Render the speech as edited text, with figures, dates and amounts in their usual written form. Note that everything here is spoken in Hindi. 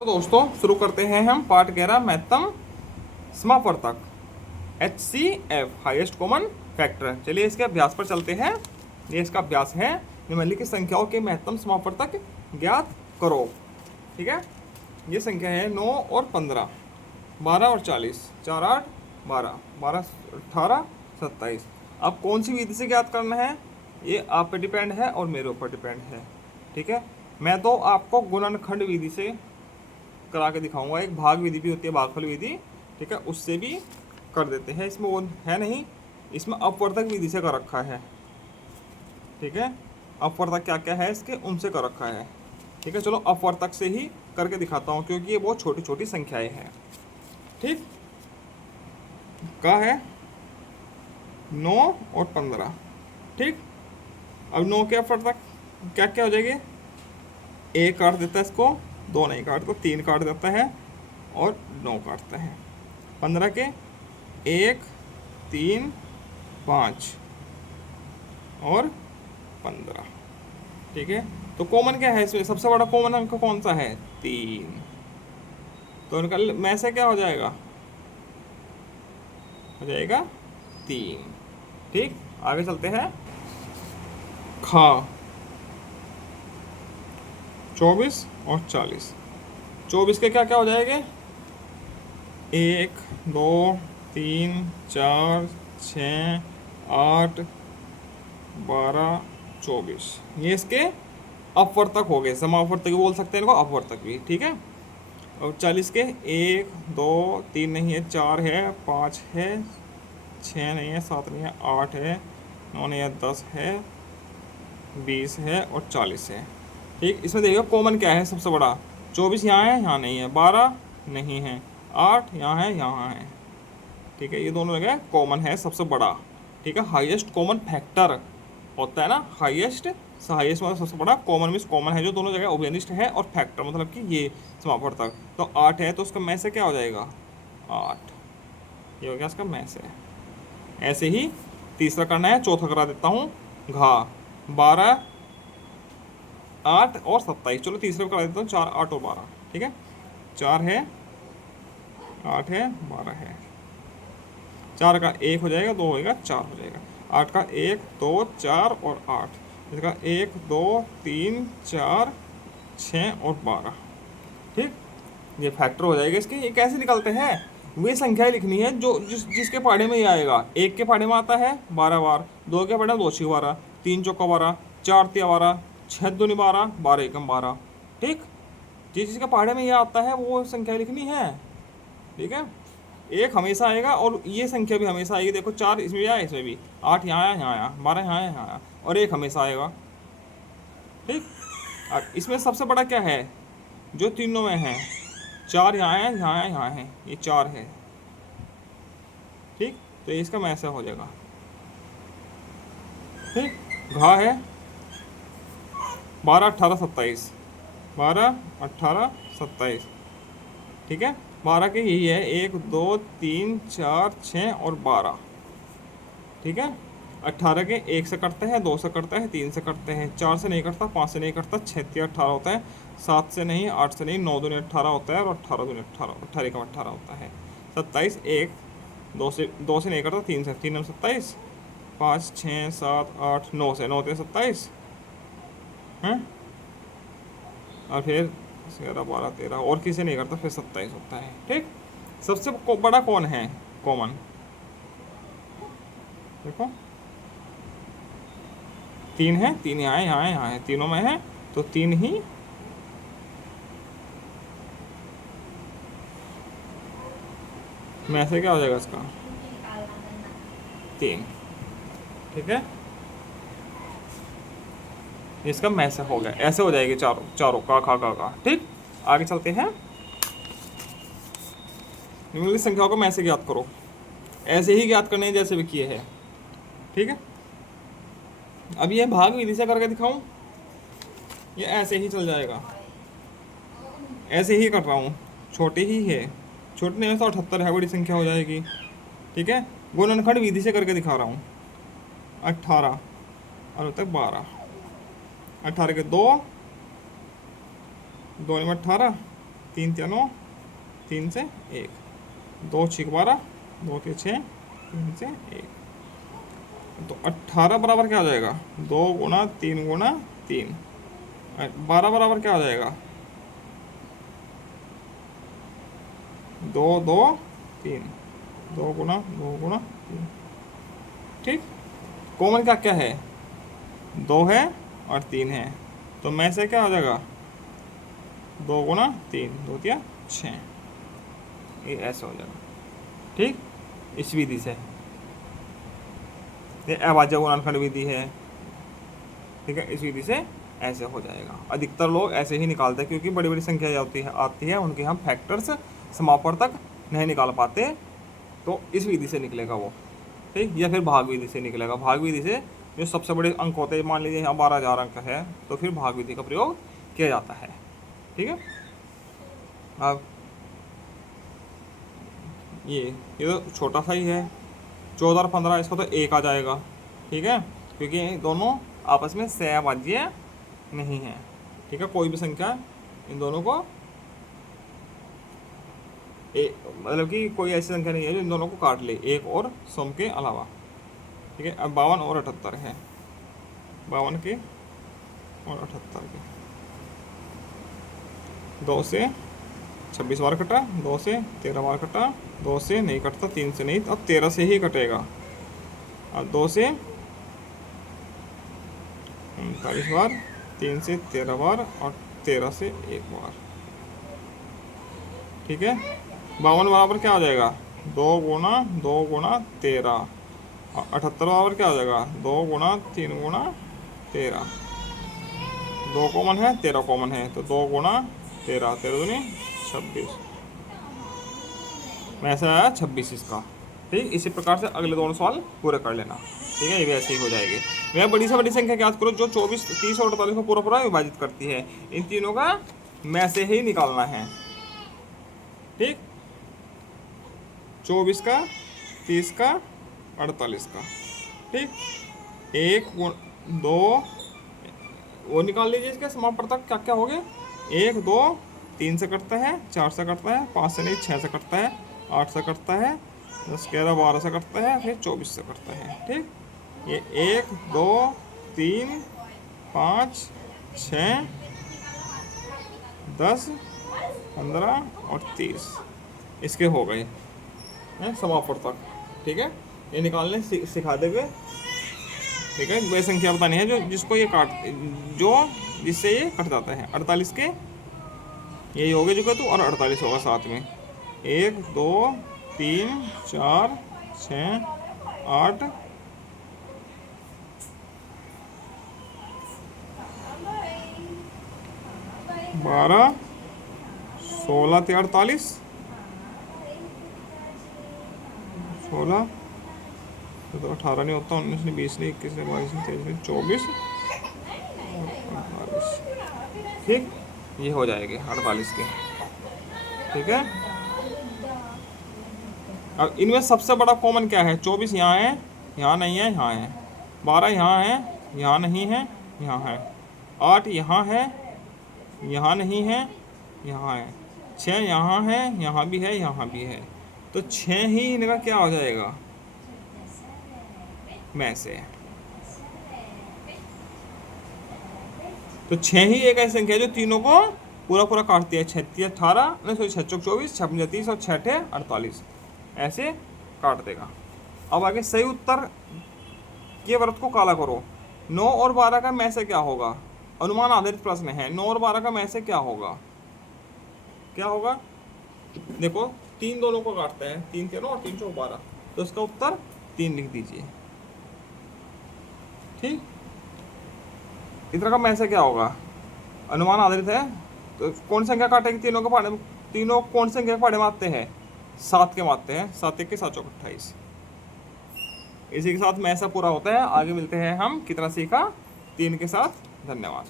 तो दोस्तों शुरू करते हैं हम पार्ट 11 महत्तम समापवर्तक HCF हाईएस्ट कॉमन फैक्टर। चलिए इसके अभ्यास पर चलते हैं। ये इसका अभ्यास है, निम्नलिखित संख्याओं के महत्तम समापवर्तक ज्ञात करो। ठीक है, ये संख्या है 9 और 15, 12 और 40, 4 8 12, 12 18 27। अब कौन सी विधि से ज्ञात करना है ये आप पे डिपेंड है और मेरे ऊपर डिपेंड है। ठीक है, मैं तो आपको गुणनखंड विधि से करा के दिखाऊंगा। एक भाग विधि भी होती है, भागफल विधि। ठीक है, उससे भी कर देते हैं। इसमें वो है नहीं, इसमें अपवर्तक विधि से कर रखा है। ठीक है, अपवर्तक क्या क्या है इसके, उनसे कर रखा है। ठीक है, चलो अपवर्तक से ही करके दिखाता हूँ क्योंकि ये बहुत छोटी छोटी संख्याएं हैं। ठीक, क्या है 9 और 15। ठीक, अब 9 के अपवर्तक क्या क्या हो जाएंगे, एक काट देता है इसको, 2 नहीं काटता, 3 काट देता है और 9 काटता है। 15 के 1 3 5 और 15। ठीक है, तो कॉमन क्या है इसमें, सबसे बड़ा कॉमन अंक कौन सा है, 3। तो इनका में से क्या हो जाएगा, हो जाएगा 3। ठीक, आगे चलते हैं। खा 24 और 40। 24 के क्या क्या हो जाएंगे, 1 2 3 4 6 8 12 24। ये इसके अपवर्तक हो गए, समापवर्तक बोल सकते हैं इनको, अपवर्तक भी। ठीक है, और 40 के 1 2 3 नहीं है, 4 है, 5 है, 6 नहीं है, 7 नहीं है, 8 है, 9 नहीं है, 10 है, 20 है और 40 है। ठीक, इसमें देखिए कॉमन क्या है, सबसे बड़ा 24 यहाँ है, यहाँ नहीं है, 12 नहीं है, 8 यहाँ है, यहाँ है। ठीक है, ये दोनों जगह कॉमन है सबसे बड़ा। ठीक है, हाईएस्ट कॉमन फैक्टर होता है ना, हाईएस्ट हाईएस्ट मतलब सबसे बड़ा, कॉमन मीन्स कॉमन है जो दोनों जगह, ओबियनिस्ट है, और फैक्टर मतलब कि ये समापवर्तक। तो 8 है तो उसका में से क्या हो जाएगा, 8। ये हो गया इसका में से। ऐसे ही तीसरा करना है, चौथा करा देता हूँ। घा 12 8 और 27। चलो तीसरे को करा देता हूँ, 4 8 और 12। ठीक है, 4 है, 8 है, 12 है। 4 का 1 हो जाएगा, 2 होएगा, 4 हो जाएगा। 8 का 1 2 4 और 8, इसका 1 2 3 4 6 और 12। ठीक, ये फैक्टर हो जाएगा इसके। ये कैसे निकलते हैं, वे संख्याएं लिखनी है जो जिसके पहाड़े में ये आएगा। 1 के पहाड़े में आता है 12 बार, 2 के पहाड़े में 2 6 12, 3 चौका 12, 4 तिया 12, 6 दूनी 12, 12 एकम 12। ठीक, जिसके पहाड़े में ये आता है वो संख्या लिखनी है। ठीक है, एक हमेशा आएगा और ये संख्या भी हमेशा आएगी। देखो 4 इसमें भी आया, इसमें भी 8 यहाँ आया, यहाँ आया, 12 यहाँ आया, यहाँ आया, और 1 हमेशा आएगा। ठीक, अब इसमें सबसे बड़ा क्या है जो तीनों में है, 4 यहाँ है, यहाँ है, यहाँ है, ये 4 है। ठीक, तो इसका में ऐसा हो जाएगा। ठीक, घा है 12 18 27, 12 18 27। ठीक है, 12 के यही है, 1 2 3 4 6 और 12। ठीक है, 18 के 1 से कटते हैं, 2 से कटता है, 3 से कटते हैं, 4 से नहीं कटता, 5 से नहीं कटता, 6 3 18 होता है, 7 से नहीं, 8 से नहीं, 9 दूनी 18 होता है, और 18 दूनी 18, 18 का 18 होता है। 27 1 2 से नहीं कटता, 3 से, 3 में 27, 5 6 7 8 9 से, 9 3 27 हैं, और फिर 11 12 13 और किसी नहीं करता, फिर 27 होता है। ठीक, सबसे बड़ा कौन है कॉमन, देखो 3 है, 3 यहाँ है, यहाँ है, यहाँ है, तीनों में है, तो 3 ही में से क्या हो जाएगा इसका, 3। ठीक है, इसका में से हो गया, ऐसे हो जाएगी चारों चारों का खा का। ठीक, आगे चलते हैं। निम्नलिखित संख्याओं को में से ज्ञात करो। ऐसे ही ज्ञात करने जैसे भी किए हैं। ठीक है, अब ये भाग विधि से करके दिखाऊं, ये ऐसे ही चल जाएगा, ऐसे ही कर रहा हूँ, छोटी ही है, छोटे में तो 78 है, बड़ी संख्या हो जाएगी। ठीक है, गुणनखंड विधि से करके दिखा रहा हूँ। 18 और तक 12, 18 के 2 2 में 18, 3 3 9, 3 से 1, 2 6 12, 2 3 6, 3 से 1, तो 18 बराबर क्या हो जाएगा, 2 गुना 3 गुना 3, 12 बराबर क्या हो जाएगा, 2 2 3, 2 गुना 3। ठीक, कॉमन क्या क्या है, 2 है और 3 है, तो में से क्या हो जाएगा, 2 गुना 3, 2 3 6, ये ऐसा हो जाएगा। ठीक, इस विधि से ये अभाज्य गुणनफल विधि है। ठीक है, इस विधि से ऐसे हो जाएगा। अधिकतर लोग ऐसे ही निकालते हैं क्योंकि बड़ी बड़ी संख्या आती है उनके हम फैक्टर्स समापन तक नहीं निकाल पाते, तो इस विधि से निकलेगा वो। ठीक, या फिर भाग विधि से निकलेगा। भाग विधि से जो सबसे बड़े अंक होते हैं, मान लीजिए यहाँ 12,000 अंक है, तो फिर भाग विधि का प्रयोग किया जाता है। ठीक है, अब ये तो छोटा सा ही है, 14 और 15, इसका तो 1 आ जाएगा। ठीक है, क्योंकि दोनों आपस में सहभाज्य नहीं है। ठीक है, कोई भी संख्या इन दोनों को मतलब कि कोई ऐसी संख्या नहीं है जो इन दोनों को काट ले, 1 और सम के अलावा। ठीक है, अब 52 और 78 है, 52 के और 78 के, 2 से 26 बार कटा, 2 से 13 बार कटा, 2 से नहीं कटता, 3 से नहीं, अब 13 से ही कटेगा। अब 2 से 39 बार, 3 से 13 बार और 13 से 1 बार। ठीक है, 52 बराबर क्या हो जाएगा, 2 गुना 13, और 78 बराबर क्या हो जाएगा, 2 गुना 3 गुना 13, 2 कॉमन है, 13 कॉमन है, तो 2 गुना 13, 13 दूनी 26, में ऐसा आया 26 इसका। ठीक, इसी प्रकार से अगले दोनों सवाल पूरे कर लेना। ठीक है, ये भी ऐसे ही हो जाएगी। वह बड़ी से बड़ी संख्या याद करो जो 24, 30 और 48 को पूरा पूरा विभाजित करती है। इन तीनों का में से ही निकालना है। ठीक, 24 का, 30 का, 48 का। ठीक, 1 2 वो निकाल लीजिए, इसके समापन तक क्या क्या हो गए, 1 2 3 से कटता है, 4 से कटता है, 5 से नहीं 6 से कटता है, 8 से कटता है, 10 11 12 से कटता है, फिर 24 से कटता है। ठीक, ये 1 2 3 5 6 10 15 और 30 इसके हो गए हैं समापन तक। ठीक है, ये निकालने सिखा देंगे। ठीक है, वह संख्या बतानी है जो जिसको ये जिससे ये कट जाता है। 48 के यही हो गए जो तो, और 48 होगा साथ में, 1 2 3 4 6 8 12 16 थे 48, 16 तो 18 नहीं होता, 19 नहीं, 20 नहीं, 21 नहीं, 22 नहीं, 23 नहीं, 24 और 48। ठीक, ये हो जाएंगे 48 के। ठीक है, अब इनमें सबसे बड़ा कॉमन क्या है, 24 यहाँ है, यहाँ नहीं है, यहाँ है, 12 यहाँ है, यहाँ नहीं है, यहाँ है, 8 यहाँ है, यहाँ नहीं है, यहाँ है, 6 यहाँ है, यहाँ भी है, यहाँ भी है, तो 6 ही इनका क्या हो जाएगा में से। तो 6 ही एक ऐसी संख्या है जो तीनों को पूरा पूरा काटती है। 36 18 नहीं सॉरी 6 24 26 30 और 6 48 ऐसे काट देगा। अब आगे सही उत्तर के व्रत को काला करो। 9 और 12 का में से क्या होगा, अनुमान आधारित प्रश्न है। 9 और 12 का में से क्या होगा, क्या होगा, देखो 3 दोनों को काटते हैं, 3 3 और 3 4 12, तो इसका उत्तर 3 लिख दीजिए। ठीक, इतना का में से क्या होगा, अनुमान आधारित है, तो कौन संख्या काटेगी तीनों के पहाड़े, तीनों कौन संख्या के पहाड़े में आते हैं, 7 के मारते हैं, 7 1 के 7 चौक 28। इसी के साथ में ऐसा पूरा होता है। आगे मिलते हैं हम, कितना सीखा 3 के साथ। धन्यवाद।